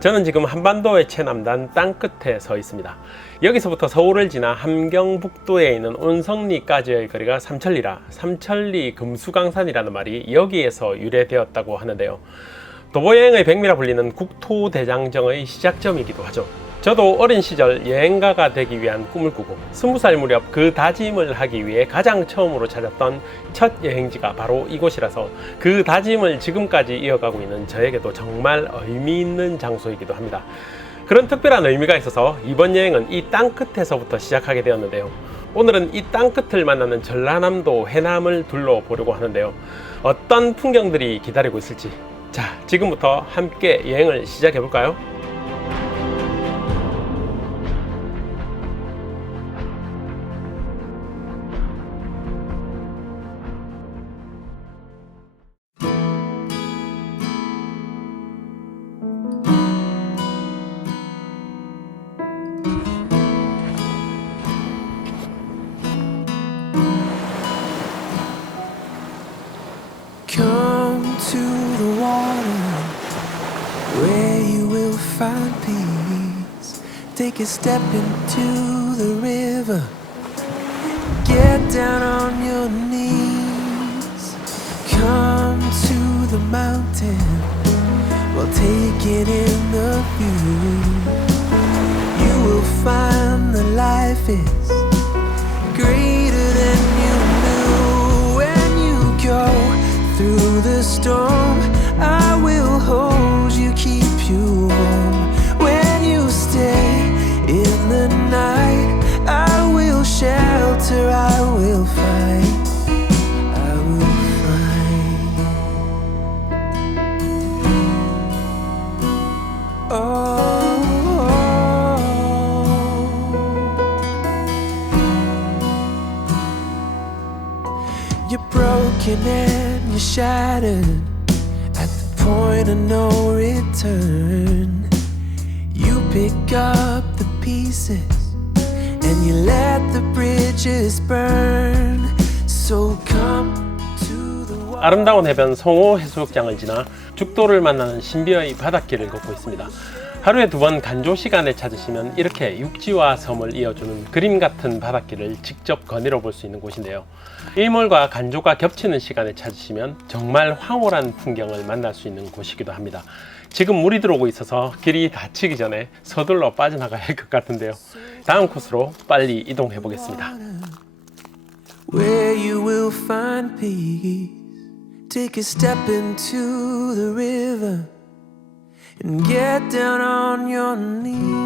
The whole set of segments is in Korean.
저는 지금 한반도의 최남단 땅끝에 서 있습니다. 여기서부터 서울을 지나 함경북도에 있는 온성리까지의 거리가 삼천리라 삼천리 금수강산이라는 말이 여기에서 유래되었다고 하는데요. 도보여행의 백미라 불리는 국토대장정의 시작점이기도 하죠. 저도 어린 시절 여행가가 되기 위한 꿈을 꾸고 20살 무렵 그 다짐을 하기 위해 가장 처음으로 찾았던 첫 여행지가 바로 이곳이라서 그 다짐을 지금까지 이어가고 있는 저에게도 정말 의미 있는 장소이기도 합니다. 그런 특별한 의미가 있어서 이번 여행은 이 땅끝에서부터 시작하게 되었는데요. 오늘은 이 땅끝을 만나는 전라남도 해남을 둘러보려고 하는데요. 어떤 풍경들이 기다리고 있을지, 자, 지금부터 함께 여행을 시작해 볼까요? Come to the water where you will find peace. Take a step into the river. Get down on your knees. Come to the mountain while taking in the view. You will find that life is greater than you knew. When you go through the storm, I will hold you, keep you warm. When you stay in the night, I will shelter, I will fight, I will fight. You're broken and you're shattered at the point of no return. You pick up the pieces and you let the bridges burn. So come to the water. 아름다운 해변 송호 해수욕장을 지나 죽도를 만나는 신비의 바닷길을 걷고 있습니다. 하루에 2번 간조 시간에 찾으시면 이렇게 육지와 섬을 이어주는 그림 같은 바닷길을 직접 거닐어 볼 수 있는 곳인데요. 일몰과 간조가 겹치는 시간에 찾으시면 정말 황홀한 풍경을 만날 수 있는 곳이기도 합니다. 지금 물이 들어오고 있어서 길이 닫히기 전에 서둘러 빠져나가야 할 것 같은데요. 다음 코스로 빨리 이동해 보겠습니다. Where you will find peace. Take a step into the river and get down on your knees.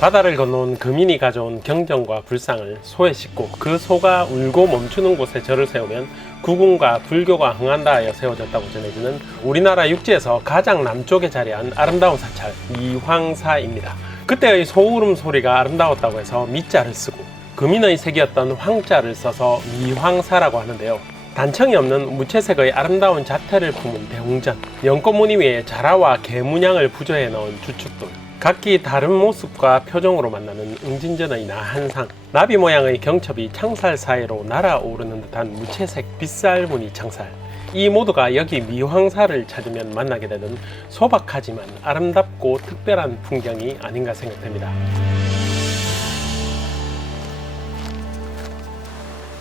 바다를 건너온 금인이 가져온 경전과 불상을 소에 싣고 그 소가 울고 멈추는 곳에 절을 세우면 구군과 불교가 흥한다 하여 세워졌다고 전해지는 우리나라 육지에서 가장 남쪽에 자리한 아름다운 사찰 미황사입니다. 그때의 소울음 소리가 아름다웠다고 해서 미자를 쓰고 금인의 색이었던 황자를 써서 미황사라고 하는데요. 단청이 없는 무채색의 아름다운 자태를 품은 대웅전, 연꽃무늬 위에 자라와 개문양을 부조해 넣은 주춧돌, 각기 다른 모습과 표정으로 만나는 응진전의 나한상, 나비 모양의 경첩이 창살 사이로 날아오르는 듯한 무채색 빗살 무늬 창살, 이 모두가 여기 미황사를 찾으면 만나게 되는 소박하지만 아름답고 특별한 풍경이 아닌가 생각됩니다.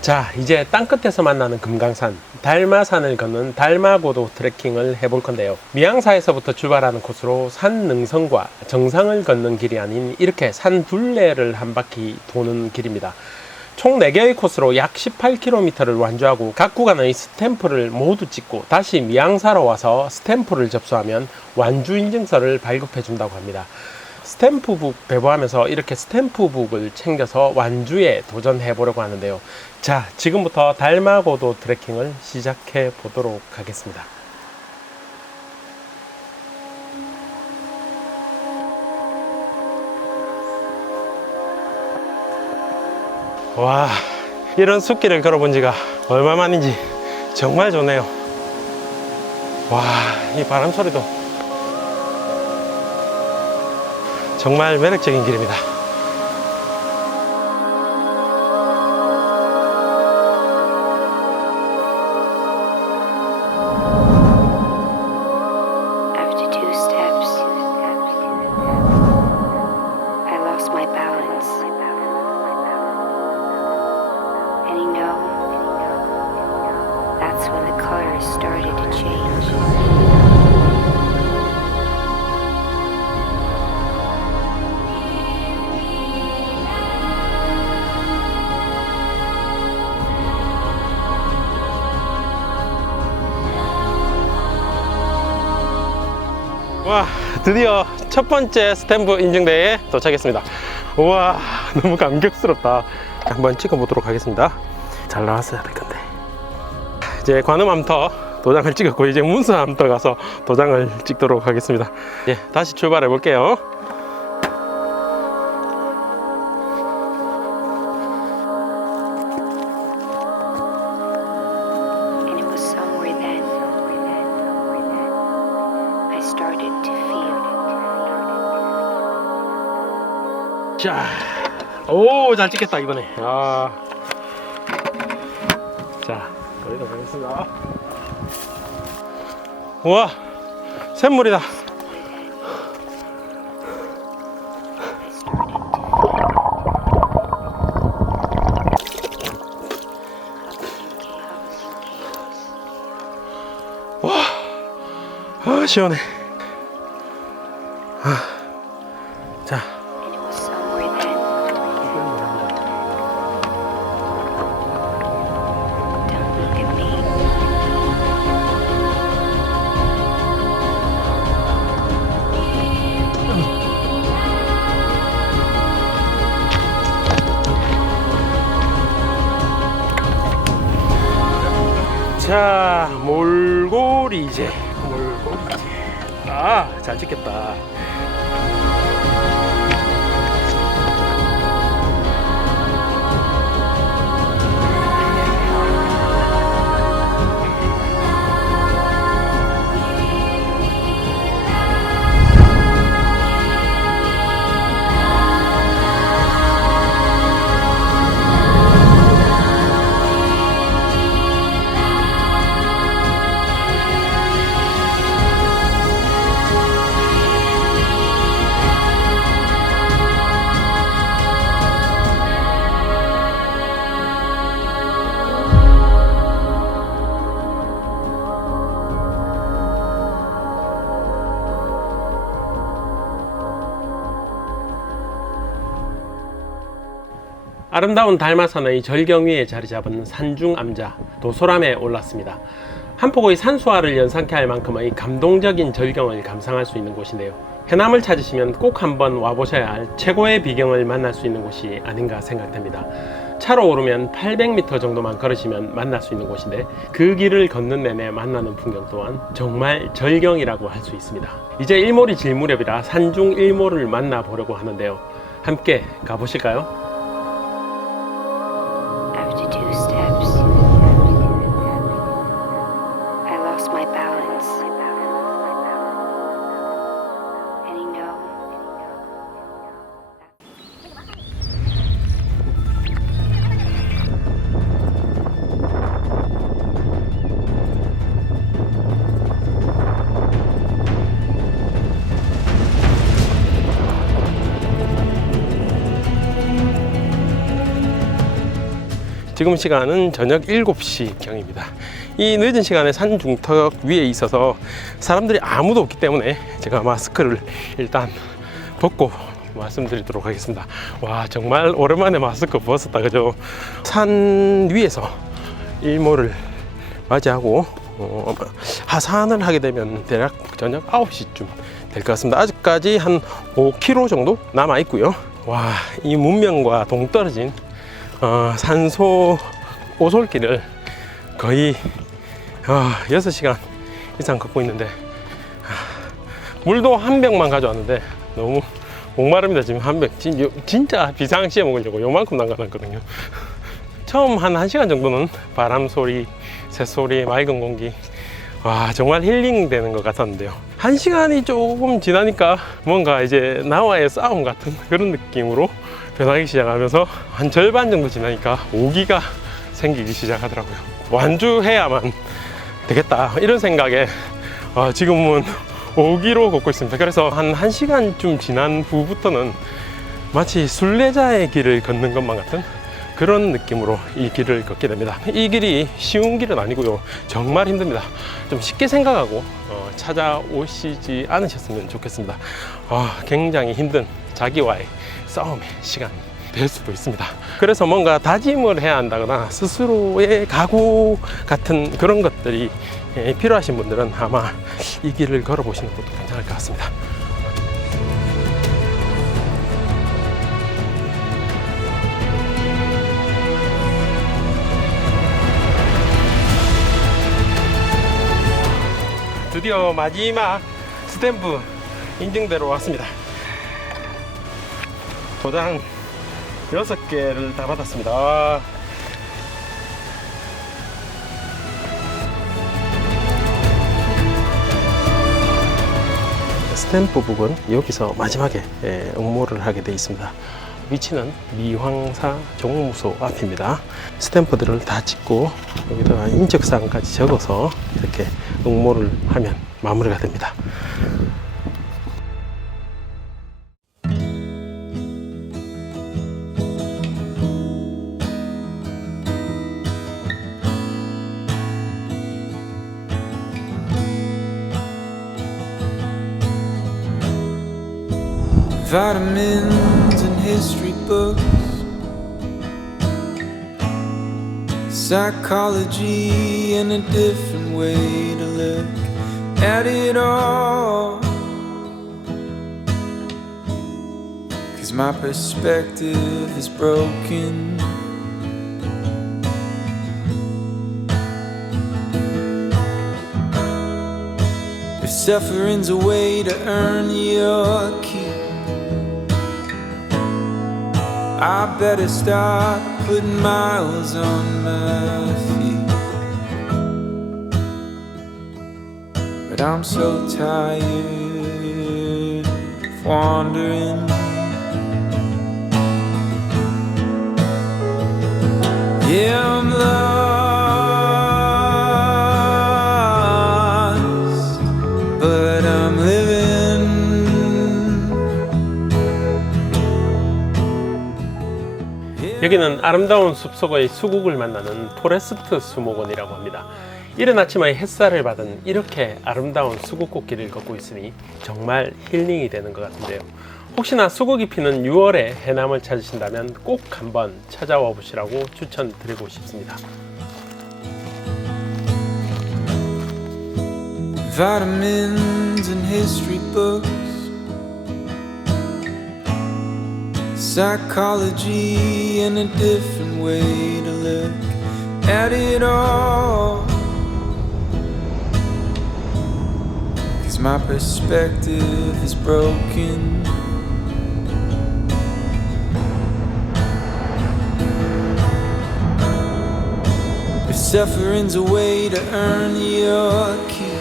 자, 이제 땅끝에서 만나는 금강산, 달마산을 걷는 달마고도 트레킹을 해볼 건데요. 미양사에서부터 출발하는 코스로 산 능선과 정상을 걷는 길이 아닌 이렇게 산 둘레를 한 바퀴 도는 길입니다. 총 4개의 코스로 약 18km를 완주하고 각 구간의 스탬프를 모두 찍고 다시 미양사로 와서 스탬프를 접수하면 완주 인증서를 발급해 준다고 합니다. 스탬프북 배부하면서 이렇게 스탬프북을 챙겨서 완주에 도전해 보려고 하는데요. 자, 지금부터 달마고도 트레킹을 시작해 보도록 하겠습니다. 와, 이런 숲길을 걸어본 지가 얼마만인지 정말 좋네요. 와, 이 바람 소리도 정말 매력적인 길입니다. After 2 steps, I lost my balance. And you know, that's when the colors started to change. 와, 드디어 첫 번째 스탬프 인증대에 도착했습니다. 우와, 너무 감격스럽다. 한번 찍어보도록 하겠습니다. 잘 나왔어야 될 건데. 이제 관음암터 도장을 찍었고 이제 문수암터 가서 도장을 찍도록 하겠습니다. 예, 다시 출발해 볼게요. And it was somewhere then I started to feel. 자, 오, 잘 찍겠다 이번에. 아, 자, 거기다 보겠습니다. 우와, 샘물이다. I started 아, 시원해. 아, 자, and it was somewhere then. Don't look at me. 자, 몰골이제. 몰골이제. 아, 잘 찍겠다. 아름다운 달마산의 절경 위에 자리 잡은 산중암자 도소람에 올랐습니다. 한폭의 산수화를 연상케 할 만큼의 감동적인 절경을 감상할 수 있는 곳인데요. 해남을 찾으시면 꼭 한번 와보셔야 할 최고의 비경을 만날 수 있는 곳이 아닌가 생각됩니다. 차로 오르면 800m 정도만 걸으시면 만날 수 있는 곳인데 그 길을 걷는 내내 만나는 풍경 또한 정말 절경이라고 할 수 있습니다. 이제 일몰이 질 무렵이라 산중 일몰을 만나보려고 하는데요. 함께 가보실까요? After 2 steps, I lost my balance. And you know, 지금 시간은 저녁 7시 경입니다. 이 늦은 시간에 산중턱 위에 있어서 사람들이 아무도 없기 때문에 제가 마스크를 일단 벗고 말씀드리도록 하겠습니다. 와, 정말 오랜만에 마스크 벗었다, 그죠? 산 위에서 일몰을 맞이하고 하산을 하게 되면 대략 저녁 9시쯤 될 것 같습니다. 아직까지 한 5km 정도 남아 있고요. 와, 이 문명과 동떨어진 산소 오솔길을 거의 6시간 이상 걷고 있는데, 물도 한 병만 가져왔는데 너무 목마릅니다. 지금 한 병. 진짜 비상시에 먹으려고 요만큼 남겨놨거든요. 처음 한 1시간 정도는 바람 소리, 새소리, 맑은 공기, 와, 정말 힐링 되는 것 같았는데요. 1시간이 조금 지나니까 뭔가 이제 나와의 싸움 같은 그런 느낌으로 변하기 시작하면서 한 절반 정도 지나니까 오기가 생기기 시작하더라고요. 완주해야만 되겠다, 이런 생각에 지금은 오기로 걷고 있습니다. 그래서 한 1시간쯤 지난 후부터는 마치 순례자의 길을 걷는 것만 같은 그런 느낌으로 이 길을 걷게 됩니다. 이 길이 쉬운 길은 아니고요, 정말 힘듭니다. 좀 쉽게 생각하고 찾아오시지 않으셨으면 좋겠습니다. 굉장히 힘든 자기와의 싸움의 시간이 될 수도 있습니다. 그래서 뭔가 다짐을 해야 한다거나 스스로의 각오 같은 그런 것들이 필요하신 분들은 아마 이 길을 걸어보시는 것도 괜찮을 것 같습니다. 드디어 마지막 스탬프 인증대로 왔습니다. 도장 6개를 다 받았습니다. 스탬프 부분 여기서 마지막에 응모를 하게 되어 있습니다. 위치는 미황사 종무소 앞입니다. 스탬프들을 다 찍고 여기다가 인적사항까지 적어서 이렇게 응모를 하면 마무리가 됩니다. Vitamins and history books, psychology and a different way to look at it all. 'Cause my perspective is broken. If suffering's a way to earn your keep, I better start putting miles on my feet. But I'm so tired of wandering. Yeah, I'm lost, but I'm living. 여기는 아름다운 숲속의 수국을 만나는 포레스트 수목원이라고 합니다. 이른 아침의 햇살을 받은 이렇게 아름다운 수국꽃길을 걷고 있으니 정말 힐링이 되는 것 같은데요. 혹시나 수국이 피는 6월에 해남을 찾으신다면 꼭 한번 찾아와 보시라고 추천드리고 싶습니다. Vitamins and history books, psychology and a different way to look at it all. 'Cause my perspective is broken. If suffering's a way to earn your keep,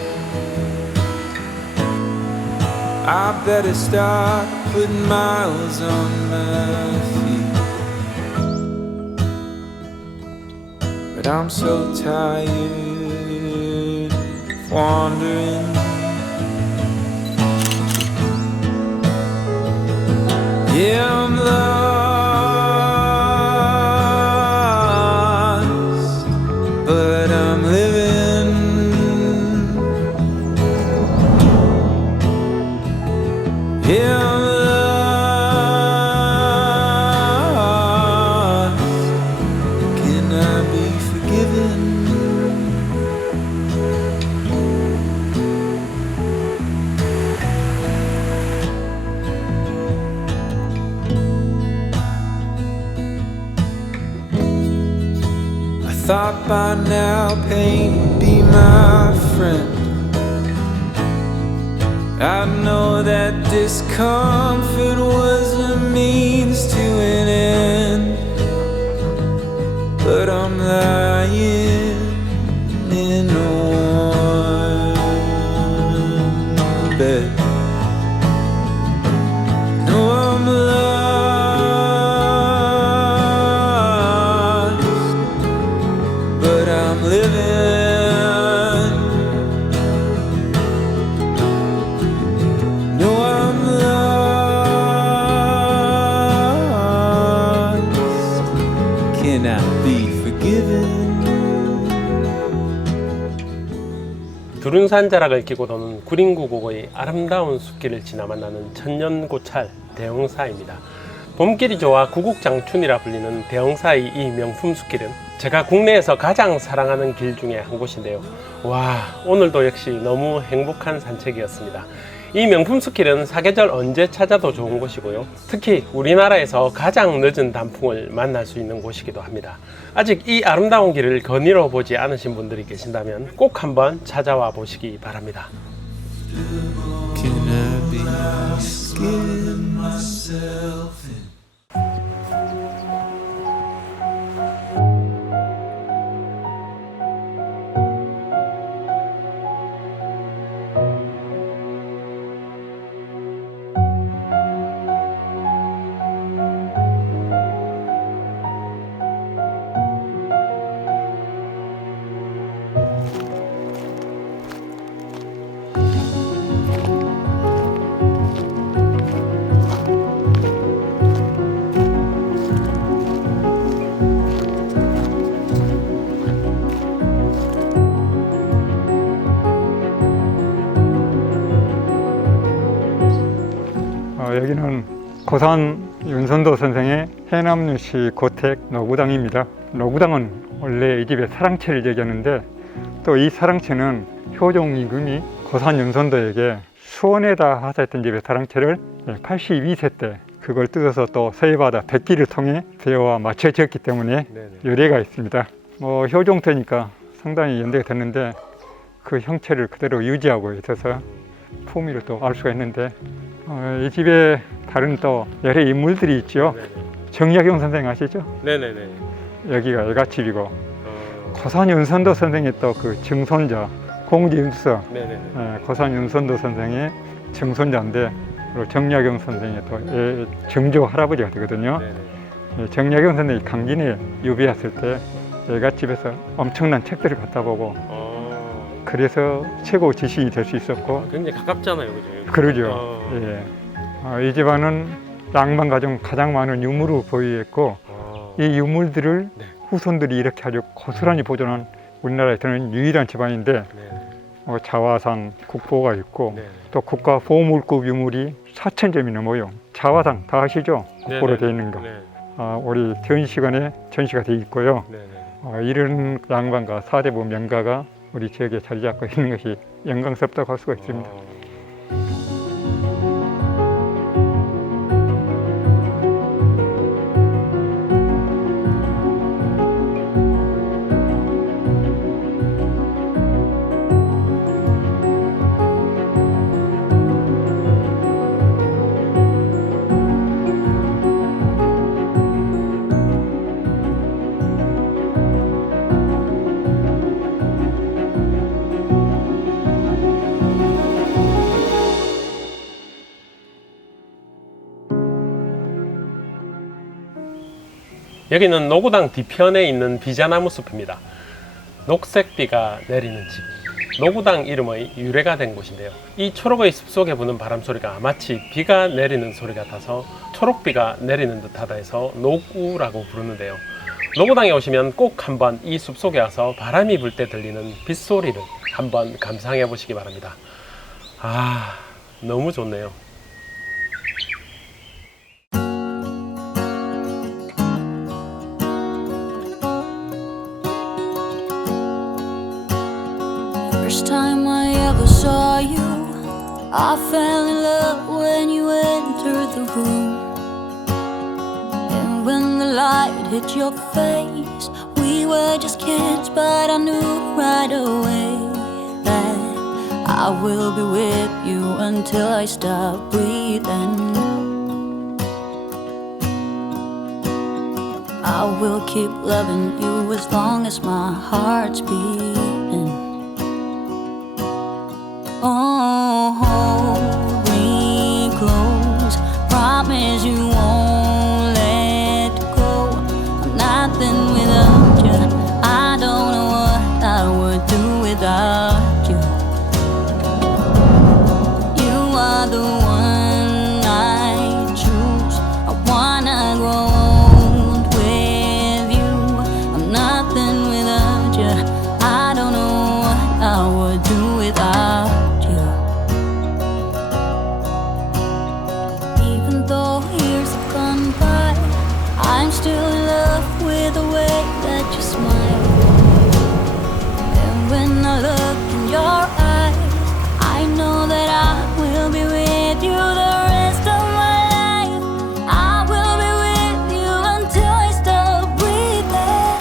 I better start putting miles on my feet. But I'm so tired of wandering. Yeah, I'm lost, by now pain would be my friend. I know that discomfort was a means to an end, but I'm lying in a warm bed. No, I'm lost, but I'm living. No, I'm lost. Can I be forgiven? 두룬산 자락을 끼고 도는 구린구곡의 아름다운 숲길을 지나 만나는 천년고찰 대흥사입니다. 봄길이 좋아 구국장춘이라 불리는 대흥사의 이 명품 숲길은 제가 국내에서 가장 사랑하는 길 중에 한 곳인데요. 와, 오늘도 역시 너무 행복한 산책이었습니다. 이 명품 숲길은 사계절 언제 찾아도 좋은 곳이고요. 특히 우리나라에서 가장 늦은 단풍을 만날 수 있는 곳이기도 합니다. 아직 이 아름다운 길을 거닐어 보지 않으신 분들이 계신다면 꼭 한번 찾아와 보시기 바랍니다. Can I be forgiven myself? 여기는 고산 윤선도 선생의 해남유시 고택 노구당입니다. 노구당은 원래 이 집의 사랑채를 얘기하는데 또 이 사랑채는 효종 임금이 고산 윤선도에게 수원에다 하사했던 집의 사랑채를 82세 때 그걸 뜯어서 또 서해바다 백기를 통해 대어와 맞춰 지었기 때문에 유래가 있습니다. 효종 때니까 상당히 연대가 됐는데 그 형체를 그대로 유지하고 있어서 품위를 또 알 수가 있는데 이 집에 다른 또 여러 인물들이 있죠. 정약용 선생 아시죠? 네네네. 여기가 애갓집이고 고산 윤선도 선생의 또 그 증손자 공지윤서 고산 윤선도 선생의 증손자인데 그리고 정약용 선생의 또 정조 할아버지가 되거든요. 정약용 선생이 강진에 유배했을 때 애갓집에서 엄청난 책들을 갖다 보고 그래서 최고 지신이 될 수 있었고 굉장히 가깝잖아요, 그죠? 그러죠. 이 집안은 양반 가정 가장 많은 유물을 보유했고 이 유물들을 후손들이 이렇게 아주 고스란히 보존한 우리나라에서는 유일한 집안인데 자화상 국보가 있고 또 국가 보물급 유물이 4,000점이 넘어요. 자화상 다 아시죠? 국보로 되어 있는 거. 우리 전시관에 전시가 되어 있고요. 이런 양반과 사대부 명가가 우리 지역에 자리 잡고 있는 것이 영광스럽다고 할 수가 있습니다. 여기는 노구당 뒤편에 있는 비자나무 숲입니다. 녹색비가 내리는 집, 노구당 이름의 유래가 된 곳인데요. 이 초록의 숲속에 부는 바람 소리가 마치 비가 내리는 소리 같아서 초록비가 내리는 듯하다 해서 노구라고 부르는데요. 노구당에 오시면 꼭 한번 이 숲속에 와서 바람이 불 때 들리는 빗소리를 한번 감상해 보시기 바랍니다. 너무 좋네요. First time I ever saw you, I fell in love when you entered the room. And when the light hit your face, we We were just kids, but I knew right away that I will be with you until I stop breathing. I will keep loving you as long as my heart's beating. Oh, hold me close, promise you won't let go. I'm nothing without you, I don't know what I would do without you. You are the one I choose, I wanna grow old with you. I'm nothing without you, I don't know what I would do without you. Even though years have gone by, I'm still in love with the way that you smile. And when I look in your eyes, I know that I will be with you the rest of my life. I will be with you until I stop breathing.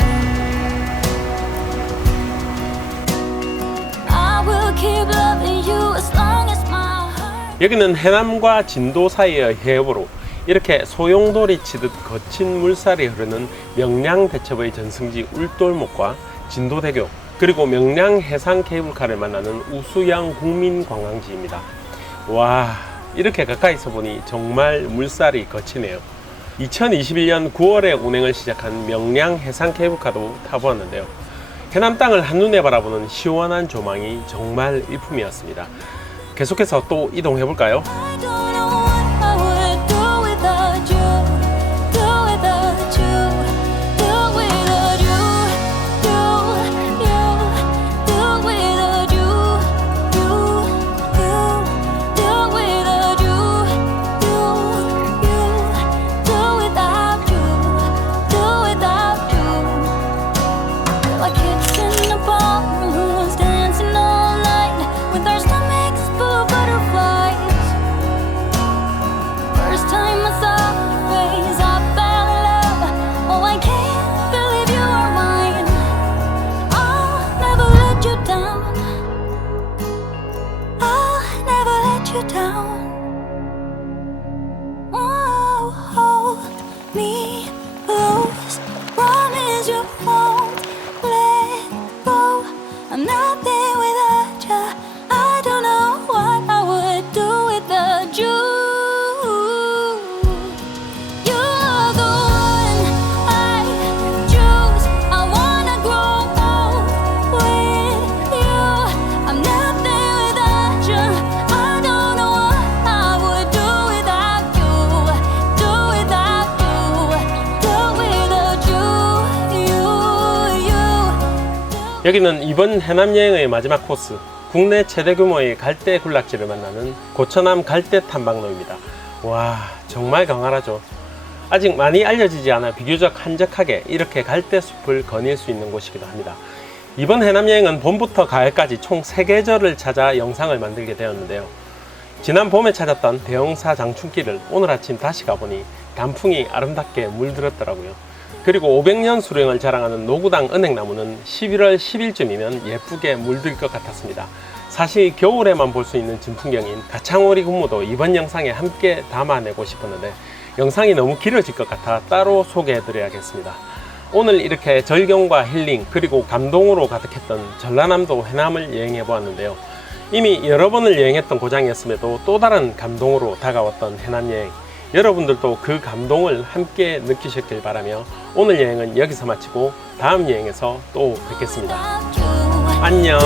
I will keep loving you as long as my heart. 여기는 해남과 진도 사이의 해협으로 이렇게 소용돌이 치듯 거친 물살이 흐르는 명량대첩의 전승지 울돌목과 진도대교, 그리고 명량 해상 케이블카를 만나는 우수양 국민관광지입니다. 와, 이렇게 가까이서 보니 정말 물살이 거치네요. 2021년 9월에 운행을 시작한 명량 해상 케이블카도 타보았는데요. 해남 땅을 한눈에 바라보는 시원한 조망이 정말 일품이었습니다. 계속해서 또 이동해 볼까요? I don't know what I would do without you, do without you, do without you, do without you, do without you, do without you. We're like kids in the ballrooms dancing all night with our stomachs full of butterflies. First time I saw your face, I fell in love. Oh, I can't believe you are mine. I'll never let you down. I'll never let you down. Oh, hold me close, promise you won't let go. I'm nothing without you, I don't know what I would do without you. You're the one I choose, I wanna grow old with you. I'm nothing without you, I don't know what I would do without you. Do without you, do without you, 여기는 이번 해남 여행의 마지막 코스, 국내 최대 규모의 갈대 군락지를 만나는 고처남 갈대 탐방로입니다. 와, 정말 강활하죠. 아직 많이 알려지지 않아 비교적 한적하게 이렇게 갈대 숲을 거닐 수 있는 곳이기도 합니다. 이번 해남 여행은 봄부터 가을까지 총 3계절을 찾아 영상을 만들게 되었는데요. 지난 봄에 찾았던 대형사 장충길을 오늘 아침 다시 가보니 단풍이 아름답게 물들었더라고요. 그리고 500년 수령을 자랑하는 노구당 은행나무는 11월 10일쯤이면 예쁘게 물들 것 같았습니다. 사실 겨울에만 볼 수 있는 진풍경인 가창오리 군무도 이번 영상에 함께 담아내고 싶었는데 영상이 너무 길어질 것 같아 따로 소개해 드려야겠습니다. 오늘 이렇게 절경과 힐링 그리고 감동으로 가득했던 전라남도 해남을 여행해 보았는데요. 이미 여러 번을 여행했던 고장이었음에도 또 다른 감동으로 다가왔던 해남 여행, 여러분들도 그 감동을 함께 느끼셨길 바라며 오늘 여행은 여기서 마치고 다음 여행에서 또 뵙겠습니다. 안녕.